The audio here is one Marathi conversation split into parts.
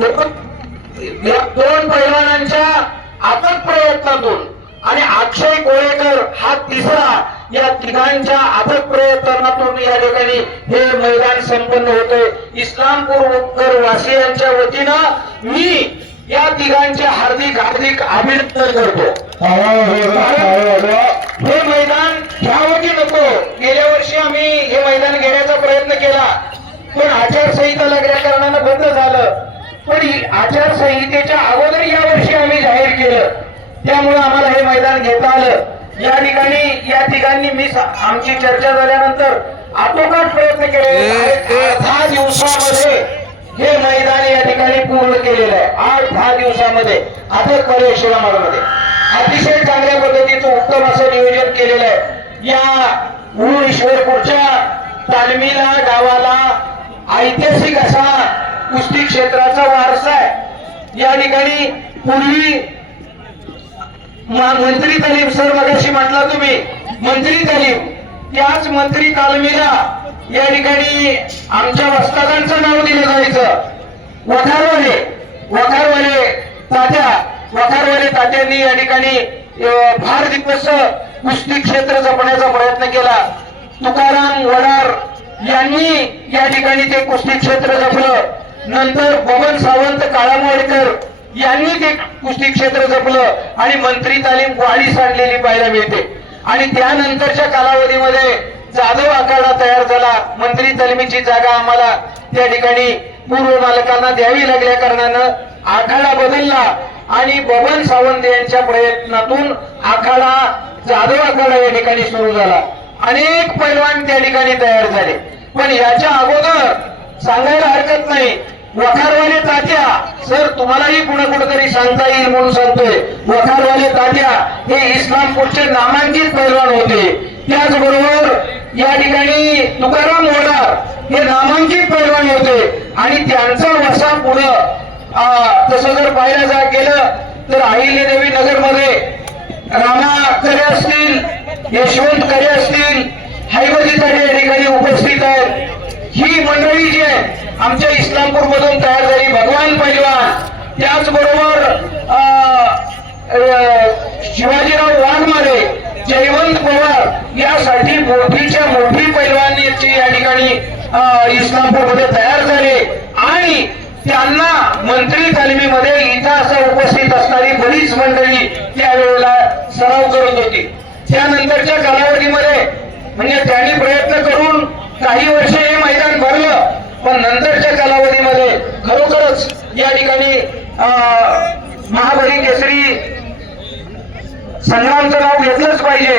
या दोन पैलवानांच्या अथक प्रयत्नातून आणि अक्षय कोळेकर हा तिसरा या तिघांच्या अथक प्रयत्नातून या ठिकाणी हे मैदान संपन्न होते इस्लामपूर उपकर वासियांच्या वतीनं मी या तिघांचे हार्दिक हार्दिक अभिनंदन करतो. हे मैदान घ्यावं नको. गेल्या वर्षी आम्ही हे मैदान घेण्याचा प्रयत्न केला. पण आचारसंहिता लागल्या कारणानं बंद झालं. पण ही आचारसंहितेच्या अगोदर या वर्षी आम्ही जाहीर केलं. त्यामुळे आम्हाला हे मैदान घेता आलं. या ठिकाणी या ठिकाणी मी आमची चर्चा झाल्यानंतर आटोकाट प्रयत्न केले. आठ दहा दिवसामध्ये हे मैदान या ठिकाणी पूर्ण केलेलं आहे. आठ दहा दिवसामध्ये अथक परिश्रमामध्ये अतिशय चांगल्या पद्धतीचं उत्तम असं नियोजन केलेलं आहे. या ऊर ईश्वरपूरच्या तालमीला गावाला ऐतिहासिक असा कुस्ती क्षेत्राचा वारसा आहे. या ठिकाणी पूर्वी मंत्री तालीम सर मगाशी म्हटला तुम्ही मंत्री तालीम त्याच मंत्री तालमीला या ठिकाणी आमच्या वस्तादांचं नाव दिलं जायचं. वखारवाले वखारवाले तात्या वखारवाले तात्यांनी या ठिकाणी फार दिवस कुस्ती क्षेत्र जपण्याचा प्रयत्न केला. तुकाराम वडार यांनी या ठिकाणी ते कुस्ती क्षेत्र जपलं. नंतर बबन सावंत काळामोडकर यांनी ते कुस्ती क्षेत्र जपलं आणि मंत्री तालीम वाढी सांडलेली पाहायला मिळते. आणि त्यानंतरच्या कालावधीमध्ये जाधव आखाडा तयार झाला. मंत्री तालमीची जागा आम्हाला त्या ठिकाणी पूर्व मालकांना द्यावी लागल्या कारणानं आखाडा बदलला. आणि बबन सावंत यांच्या प्रयत्नातून आखाडा जाधव आखाडा या ठिकाणी सुरू झाला. अनेक पैलवान त्या ठिकाणी तयार झाले. पण याच्या अगोदर सांगायला हरकत नाही. वखारवाले तात्या सर तुम्हालाही पुढे कुठेतरी सांगता येईल म्हणून सांगतोय. वखारवाले तात्या हे इस्लामपूरचे नामांकित पैलवान होते. त्याचबरोबर या ठिकाणी तुकाराम वडार हे नामांकित पैलवान होते. आणि त्यांचा वसा पुढं तसं जर पाहायला जा गेलं तर अहिल्यादेवी नगरमध्ये रामा करे असतील यशवंत करे असतील हैवजी ताडे या ठिकाणी उपस्थित आहेत. ही मंडळी जी आहे आमच्या इस्लामपूर मधून तयार झाली भगवान पैलवान त्याचबरोबर अं, शिवाजीराव वाघमारे जयवंत पवार यासाठी मोठीच्या मोठी पैलवानीची या ठिकाणी अं, इस्लामपूरमध्ये तयार झाले. आणि त्यांना मंत्री तालिमीमध्ये इथं असं उपस्थित असणारी बरीच मंडळी त्यावेळेला सराव करत होती. त्यानंतरच्या कालावधीमध्ये म्हणजे त्यांनी प्रयत्न करून काही वर्ष हे मैदान भरलं पण नंतरच्या कालावधीमध्ये खरोखरच या ठिकाणी अं, महाबली केसरी संग्रामचं नाव घेतलंच पाहिजे.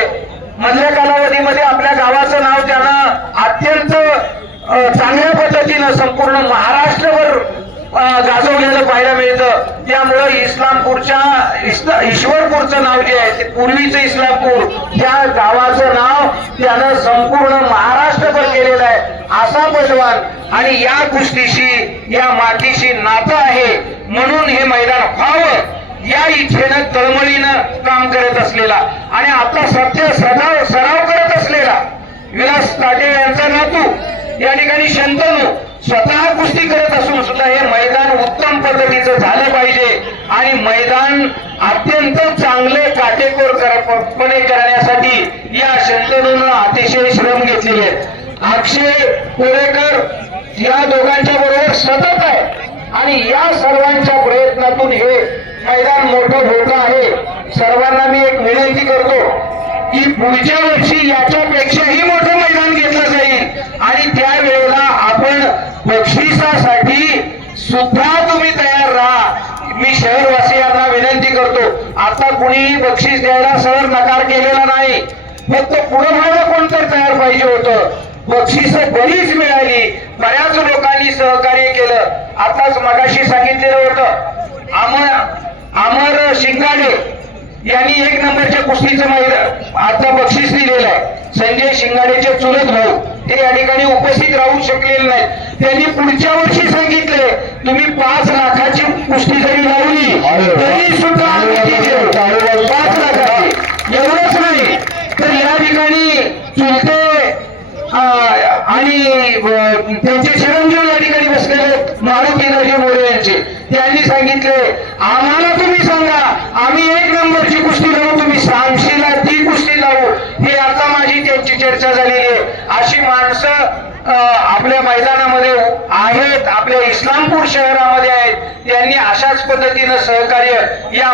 मधल्या कालावधीमध्ये आपल्या गावाचं नाव त्यानं अत्यंत चांगल्या पद्धतीनं संपूर्ण महाराष्ट्र गाजवलेलं पाहायला मिळतं. त्यामुळं इस्लामपूरच्या ईश्वरपूरचं नाव जे आहे ते पूर्वीचं इस्लामपूर त्या गावाचं नाव त्यानं संपूर्ण महाराष्ट्रभर केलेलं आहे असा पैलवान आणि या कुस्तीशी या मातीशी नातं आहे म्हणून हे मैदान व्हावं. या इच्छेनं तळमळीनं काम करत असलेला. आणि आपला सत्य सराव सराव करत असलेला. विलास ताटे यांचा नातू या ठिकाणी शंतनू. स्वतः कुस्ती करत असून सुद्धा हे मैदान उत्तम पद्धतीचं झालं पाहिजे. आणि मैदान अत्यंत चांगले काटेकोरपणे करण्यासाठी या शंतनूनं अतिशय श्रम घेतलेले आहेत. अक्षय कोरेकर या दोघांच्या बरोबर सतत आहे. आणि या सर्वांच्या प्रयत्नातून हे मैदान मोठं होत आहे. सर्वांना मी एक विनंती करतो की पुढच्या वर्षी याच्यापेक्षाही मोठं मैदान घेत जाईल आणि त्यावेळेला आपण बक्षिसासाठी सुद्धा तुम्ही तयार राहा. मी शहरवासियांना विनंती करतो आता कुणीही बक्षीस द्यायला सर नकार केलेला नाही. फक्त पुढे व्हायला कोणतर तयार पाहिजे होतं. बक्षीस बरीच मिळाली. बऱ्याच लोकांनी सहकार्य केलं. आताच मगाशी सांगितलेलं होतं अमर अमर शिंगाडे. यांनी एक नंबरच्या कुस्तीचं मैदान आता बक्षीस दिलेलं संजय शिंगाडेचे चुलत भाऊ ते या ठिकाणी उपस्थित राहू शकलेले नाहीत. त्यांनी पुढच्या वर्षी सांगितले तुम्ही पाच लाखाची कुस्ती जरी लावली तरी सुद्धा. पाच लाखाची. एवढंच नाही तर या ठिकाणी चुलते आणि त्यांचे चिरंजीव या ठिकाणी बसलेले मारुती राजे मोरे यांचे. त्यांनी सांगितले आम्हाला एक कुस्ती लावू तुम्ही सांगशीला ती कुस्ती लावू ही आता माझी त्यांची चर्चा झालेली आहे. अशी माणसं आपल्या मैदानामध्ये आहेत आपल्या इस्लामपूर शहरामध्ये आहेत. त्यांनी अशाच पद्धतीनं सहकार्य या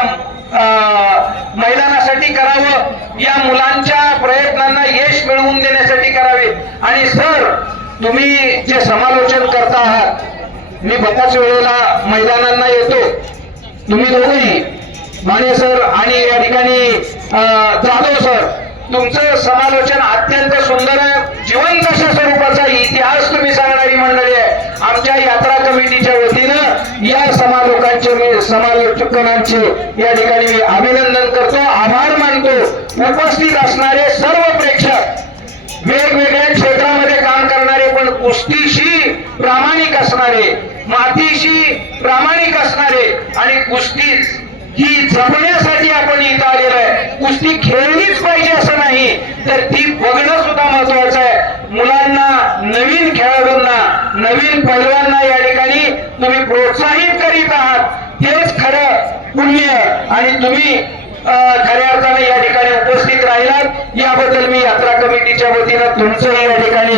मैदानासाठी करावं. या मुलांच्या प्रयत्नांना यश मिळवून देण्यासाठी करावे. आणि सर तुम्ही जे समालोचन करता आहात मी बऱ्याच वेळेला मैदानांना येतो. तुम्ही दोघंही माने सर आणि या ठिकाणी जाधव सर तुमचं समालोचन अत्यंत सुंदर आहे. जिवंत अशा स्वरूपाचा इतिहास तुम्ही सांगणारी मंडळी आहे. आमच्या यात्रा कमिटीच्या वतीनं या समालोकांचे मी समालोचकांचे या ठिकाणी मी अभिनंदन करतो. आभार मानतो. उपस्थित असणारे सर्व प्रेक्षक वेगवेगळ्या क्षेत्रामध्ये काम करणारे पण कुस्तीशी प्रामाणिक असणारे मातीशी प्रामाणिक असणारे आणि कुस्ती ही जपण्यासाठी आपण इथं आलेलो आहे. कुस्ती खेळलीच पाहिजे असं नाही तर ती बघणं सुद्धा महत्वाचं आहे. मुलांना नवीन खेळाडूंना नवीन पैलवांना या ठिकाणी तुम्ही प्रोत्साहित करीत आहात. तेच खरं पुण्य आणि तुम्ही खऱ्या अर्थाने या ठिकाणी उपस्थित राहिलात. याबद्दल मी यात्रा कमिटीच्या वतीनं तुमचंही या ठिकाणी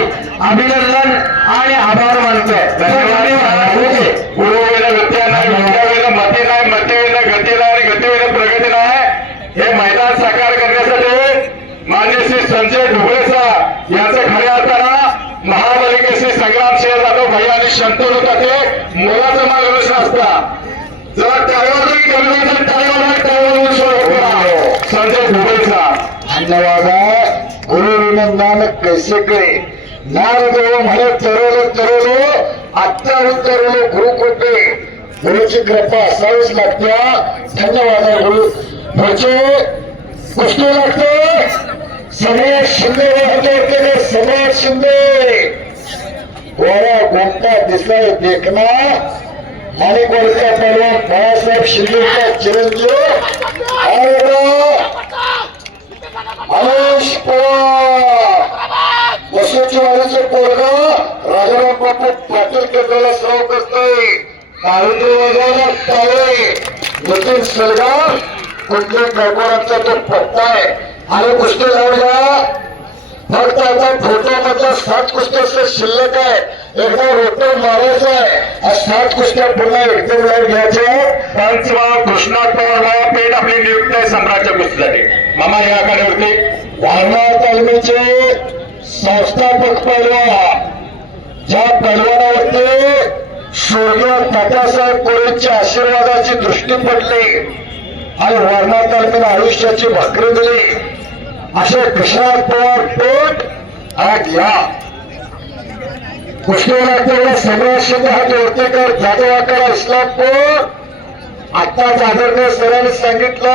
अभिनंदन आणि आभार मानतोय धन्यवाद पूर्ववेला गती नाही विद्यावेला मती नाही मतीवेला गती नाही आणि गतीवेला प्रगती नाही हे मैदान साकार करण्यासाठी मान्य श्री संजय ढोबळे यांचं खऱ्या अर्थानं महापालिके श्री संग्राम शेर जाधव भैया आणि शंतनू ताते मुलाचं मार्गदर्शन असता जर त्यावर जरी कमी असेल त्यावर त्यावर संजय ढोबळेचा धन्यवाद गुरुविनं नानक कैसे करे ज्ञानदेव म्हणे तरलो तरलो आत्ता उतरलो गुरु कृपे गुरुची कृपा असावीच लागते धन्यवाद आहे गुरु पुढचे कुस्ती लागते समय शिंदे होते समय शिंदे गोरा गोमटा दिसलाय देखना माणिकवाडीचा पहिलवान बाळासाहेब शिंदेचा चिरंजीव. महेश पवार. वसुची वाडीचे पोरगा राजाराम बापू पाटील केंद्राला सराव करतोय. काळुंद्र वाजवणार टाळे नितीन सलगार कुठल्या गायकवाडांचा तो पत्ता आहे? आणि कृष्ण लावल्या फक्त आता फोटो मधल्या सात असं शिल्लक आहे. एकदा रोटर मारायचा आहे. सात कुस्त्या पुन्हा एकदम वेळ घ्यायच्या पंचवा कृष्णात पवार पेठ आपली नियुक्त आहे सम्राटच्या कुस्तीसाठी. मामा या आघाडीवरती वारणा तालमीचे संस्थापक पैलवान ज्या पैलवानावरती स्वर्गीय तात्यासाहेब कोळेंच्या आशीर्वादाची दृष्टी पडली आणि वारणा तालमीला आयुष्याची भाकरी दिली. असे कृष्णात पवार पेठ आज या. कुस्तीला तेवढा सम्राट शिंदे हा आकार जाधवाकर इस्लामपूर आता जाधवने सरांनी सांगितलं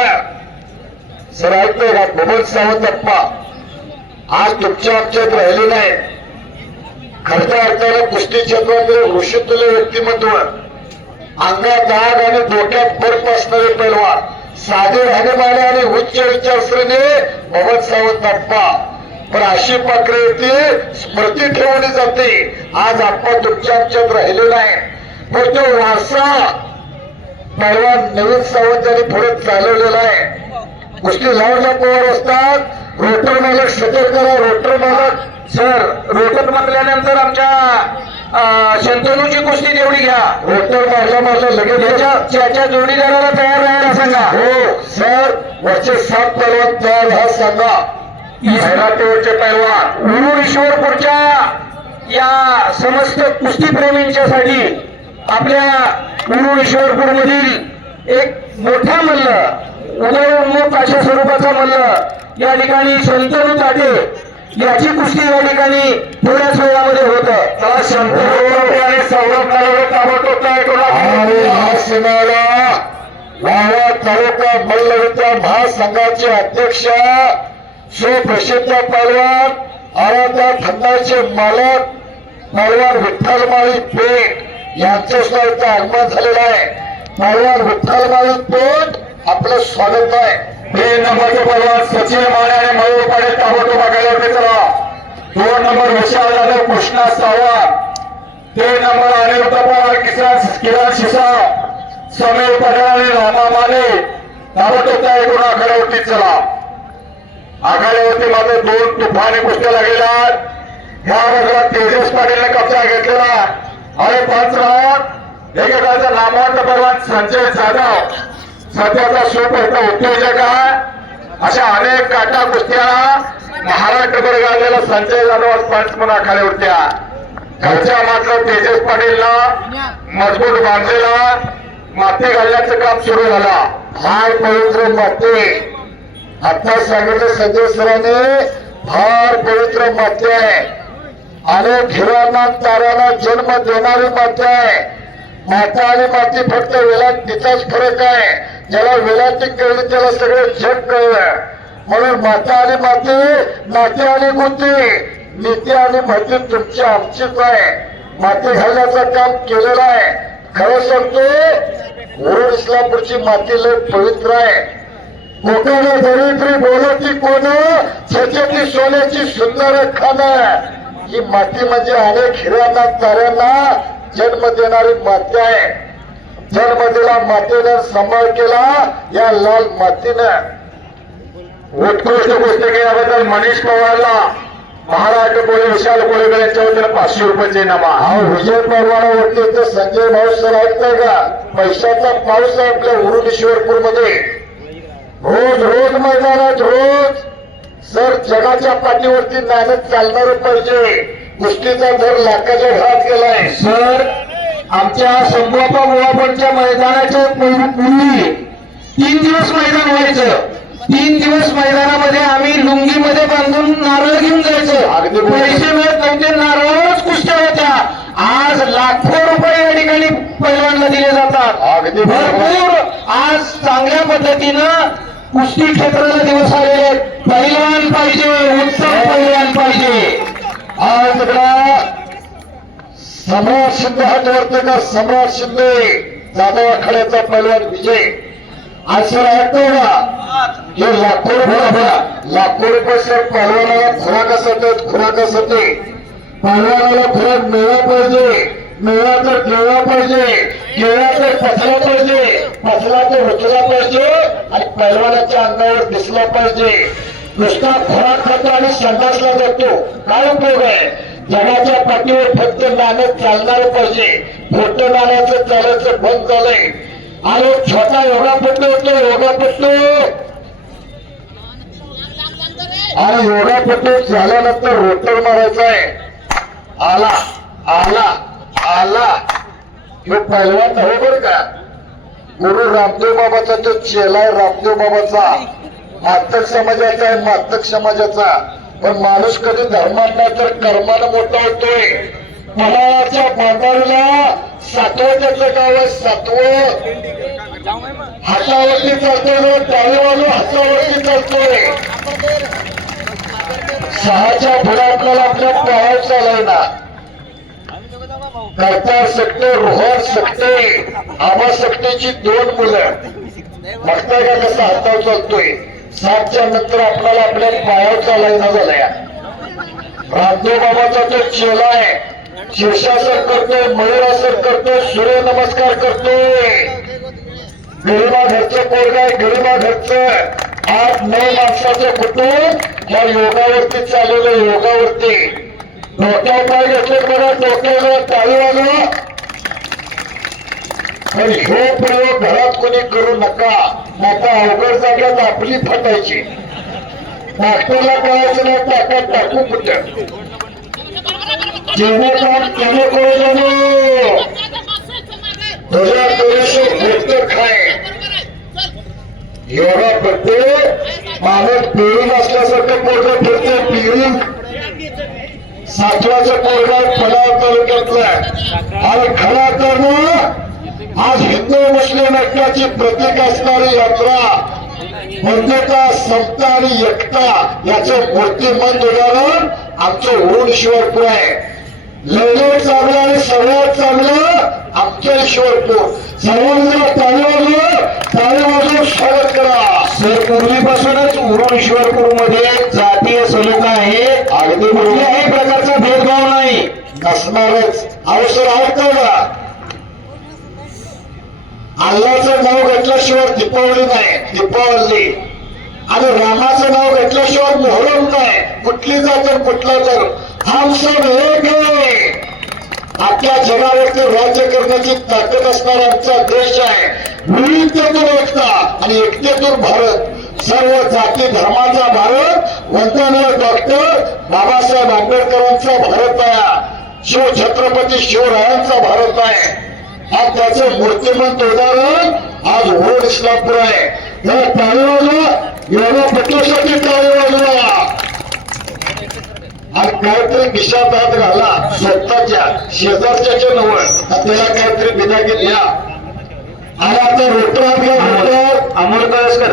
सर ऐकतोय का? भुवन सावंत अप्पा आज तुमच्या आमच्यात राहिले नाही. खरच्या अर्थानं कुस्ती क्षेत्रातील ऋषितुल्य व्यक्तिमत्व अंगात आग आणि डोक्यात बर्फ असणारे पैलवान साधे राहणीमाने आणि उच्च विचारसरणी भगत सावंत अप्पा पण अशी पाकरी स्मृती ठेवली जाते. आज आप्पा तुमच्या आमच्यात राहिलेला आहे पण तो वारसा पैलवान नवीन सावंत सावंतांनी पुढे चालवलेला आहे. गोष्टी लावल्या पवार असतात. रोटर मालक सतत करा रोटर मालक सर. रोटर मागल्यानंतर आमच्या शंतनूची कुस्ती तेवढी घ्या. रोटर मारला मारला लगेच त्याच्या त्याच्या जोडीदाराला तयार राहायला सांगा. हो सर वरचे सात पैलवान तयार हा सांगा. खैरातेवरचे पैलवान. उरुळ ईश्वरपूरच्या या समस्त कुस्तीप्रेमींच्यासाठी आपल्या उरुळ ईश्वरपूर मधील एक मोठा मल्ल उदयोन्मुख अशा स्वरूपाचा मल्ल या ठिकाणी शंतनू ताटे याची कुस्ती या ठिकाणी थोड्याच वेळामध्ये होत चला शंतनू आणि सौरभ नरवडे ताबडतोब तयार करू आणि हा सिनेमाला वावा तालुका मल्लविद्या महासंघाचे अध्यक्ष सुप्रसिद्ध पैलवान आराध्या खंडाचे मालक पैलवान विठ्ठल माळी पेठ यांचं सुद्धा इथं आगमन झालेलं आहे. पैलवान विठ्ठल माळी पेठ आपलं स्वागत आहे. तीन नंबरचे पैलवान सचिन माने आणि मयूर पाटील ताबडतोब आघाडीवरती चला दोन कृष्णा सावंत तीन नंबर अनिरुद्ध पवार किसान किरण शिसा समीर पटेल आणि रामा माने ताबडतोब तयारी करून आघाड्यावरती चला. आघाडीवरती मात्र दोन तुफाने कुस्त्या गेल्यात ह्या भागात तेजस पाटीलने कब्जा घेतलेला आणि पाच राऊंड एकेकाचा नामवंत परवान संजय जाधव सध्याचा सुप्रसिद्ध उद्योजक आहे. अशा अनेक काटा कुस्त्या महाराष्ट्रभर गाजलेला संजय जाधव आज पंच म्हणून आखाड्यावरती आहे घरच्या मात्र तेजस पाटीलला मजबूत बांधलेला माती घालण्याचं काम सुरू झाला. हाय पवित्र माती. आता सांगितलं संजय सरांनी फार पवित्र माती आहे. अनेक हिरांना ताऱ्यांना जन्म देणारी माती आहे. माता आणि माती फक्त वेलांटीचाच फरक आहे. ज्याला वेलांटी कळली त्याला सगळं जग कळलं. म्हणून माता आणि माती नाती आणि गुंती नीती आणि माती तुमची आमचीच आहे. माती घालण्याचं काम केलेलं आहे. खरं सांगतो ओरड इस्लामपूरची माती लय पवित्र आहे. कोकण दरिद्री बोलती कोण छेची सोन्याची सुंदर खाना ही माती म्हणजे अनेक हिऱ्यांना ताऱ्यांना जन्म देणारी माती आहे. जन्म दिला मातेनं सांभाळ केला या लाल मातीनं. उत्कृष्ट गोष्ट केल्याबद्दल मनीष पवारला महाराष्ट्र कोळी विशाल कोळीकर यांच्या वतीनं पाचशे रुपयाचे इनाम हा विजय परवानावरती तर संजय भाऊ सर ऐकताय का? पैशाचा पाऊस आहे आपल्या उरुडेश्वरपूरमध्ये रोज रोज मैदानात रोज. सर जगाच्या पाठीवरती नाणं चालणार पाहिजे कुस्तीचा दर लाखाच्या घरात गेलाय. सर आमच्या संभोपा गोवापणच्या मैदानाच्या पूर्वी तीन दिवस मैदान व्हायचं. तीन दिवस मैदानामध्ये आम्ही लुंगीमध्ये बांधून नारळ घेऊन जायचं. पैसे मिळत नव्हते नारळच कुस्त्या होत्या. आज लाखो रुपये या ठिकाणी पैलवानला दिले जातात. भरपूर. आज चांगल्या पद्धतीनं कुस्ती क्षेत्राला दिवस आलेले आहेत. पैलवान पाहिजे उत्तम पैलवान पाहिजे. आज सगळा सम्राट शिंदे हात वरते का सम्राट शिंदे जाधव आखाड्याचा पहिल्यान विजय. आज सर ऐकतो हे लाखो रुपये भरा लाखो रुपये सर पहिलवानाला खुराकासाठी खुराक असते पहिलवानाला खुराक मिळला पाहिजे मिळला तर केला पाहिजे केला तर पचला पाहिजे पचला तर रुचला पाहिजे आणि पहिलवानाच्या अंगावर दिसला पाहिजे. नुसता खुराक खातो आणि संडासला जातो. काय उपयोग आहे? जगाच्या पाठीवर फक्त नाणं चालणार पाहिजे. खोट नाण्याचं चालायचं बंद झालंय. आणि छोटा योगापट्टू होतो योगापट्टू आणि योगापट्टू झाल्यानंतर रोटर मारायचा आहे. आला आला आला. हे पहिल्यांदा नव्हे बरं का? गुरु रामदेव बाबाचा तो चेला आहे रामदेव बाबाचा. मातक समाजाचा आहे मातक समाजाचा. पण माणूस कधी धर्मांना तर कर्मानं मोठा होतोय. मनाच्या बांधारीला सातवत्याचं गाव आहे सातव. हातावरती चालतोय ना टाळीवाजू हातावरती चालतोय. सहाच्या पुढे आपल्याला आपल्या पायावर चालायला. करतार सकते रोहन सकते आबा सकतेची दोन मुलं. बघताय का कसं हातावर चालतोय. सातच्या नंतर आपल्याला आपल्या पायावर चालायला झालाय. रामदेव बाबाचा तो चेला आहे. शीर्षासन करतो मयूरासन करतो सूर्य नमस्कार करतोय गरिबा घरचं पोरग आहे गरिबा घरचं आठ नऊ माणसाचं कुटुंब या योगावरती चाललेलं योगावरती. डोक्यावर पाय घेतले बघा डोक्यावर टाळी वाजवा हे प्रयोग घरात कोणी करू नका. आता अवघड जाग्यात आपली फटायची. डॉक्टरला कळायचं नाही टाका टाकू कुठं? जेणे? काम केले तुझ्या खाय. योगा करते माणूस पिळून असल्यासारखं पोरग फिरते पिळून. सातवाचं पोरग पलाव तालुक्यातलं. आणि खरा तर ना आज हिंदू मुस्लिम ऐक्याची प्रतीक असणारी यात्रा बंधुता समता आणि एकता याचं मूर्तिमंत उदाहरण आमचं ऊन शिवरपूर आहे. लढलं चांगलं आणि सगळ्यात चांगलं आमच्या ईश्वरपूर सर्वांना टाळी वाजवून स्वागत करा. सर पूर्वीपासूनच उरण ईश्वरपूरमध्ये जातीय सलोखा आहे. अगदी कुठल्याही प्रकारचा भेदभाव नाही. नसणारच. अवसर आहेत का अल्लाचं नाव घेतल्याशिवाय दीपावली नाही दीपावली. आणि रामाचं नाव घेतल्याशिवाय मोहरम नाही कुठली जातर तर कुठला तर हम सब एक आहे. आपल्या जगावरती राज्य करण्याची ताकद असणारा आमचा देश आहे. विविधतेतून एकता आणि एकतेतून भारत. सर्व जाती धर्माचा भारत. वंदनीय डॉक्टर बाबासाहेब आंबेडकरांचा भारत आहे. शिव छत्रपती शिवरायांचा भारत आहे. आज त्याचं मूर्तिमंत उदाहरण आज ओढ इस्लामपूर आहे. या टाळेवाला एवढ्या पटूसाठी वाजवा आणि काहीतरी खिशात हात घाला. स्वतःच्या शेजारच्या नवळ त्याला काहीतरी बिदागी द्या. आणि आता रोटर घ्या रोटर अमोल कळसकर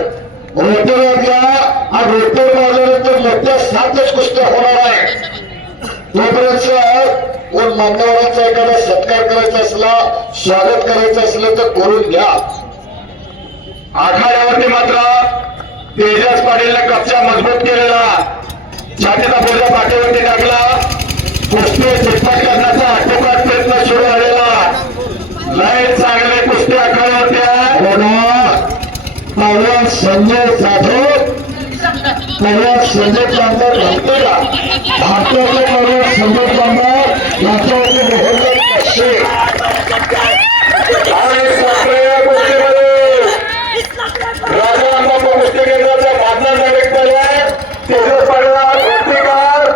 रोटर घ्या. आणि रोटर मारल्यानंतर मोठ्या सातच कुस्त्या होणार आहे तोपर्यंत कोण मान्यवरांचा एखादा सत्कार करायचा असला स्वागत करायचं असलं तर करून घ्या. आखाड्यावरती मात्र तेजस पाटीलने कपचा मजबूत केलेला छातीचा बोजा पाठीवरती टाकला. कुस्ती चिटपट करण्याचा आटोकाट प्रयत्न सुरू झालेला. लय चांगले कुस्ती आखाड्यावरती पहिला संजय जाधव पहिला संजय चांदर का भारताचे पहिला संजय चांदर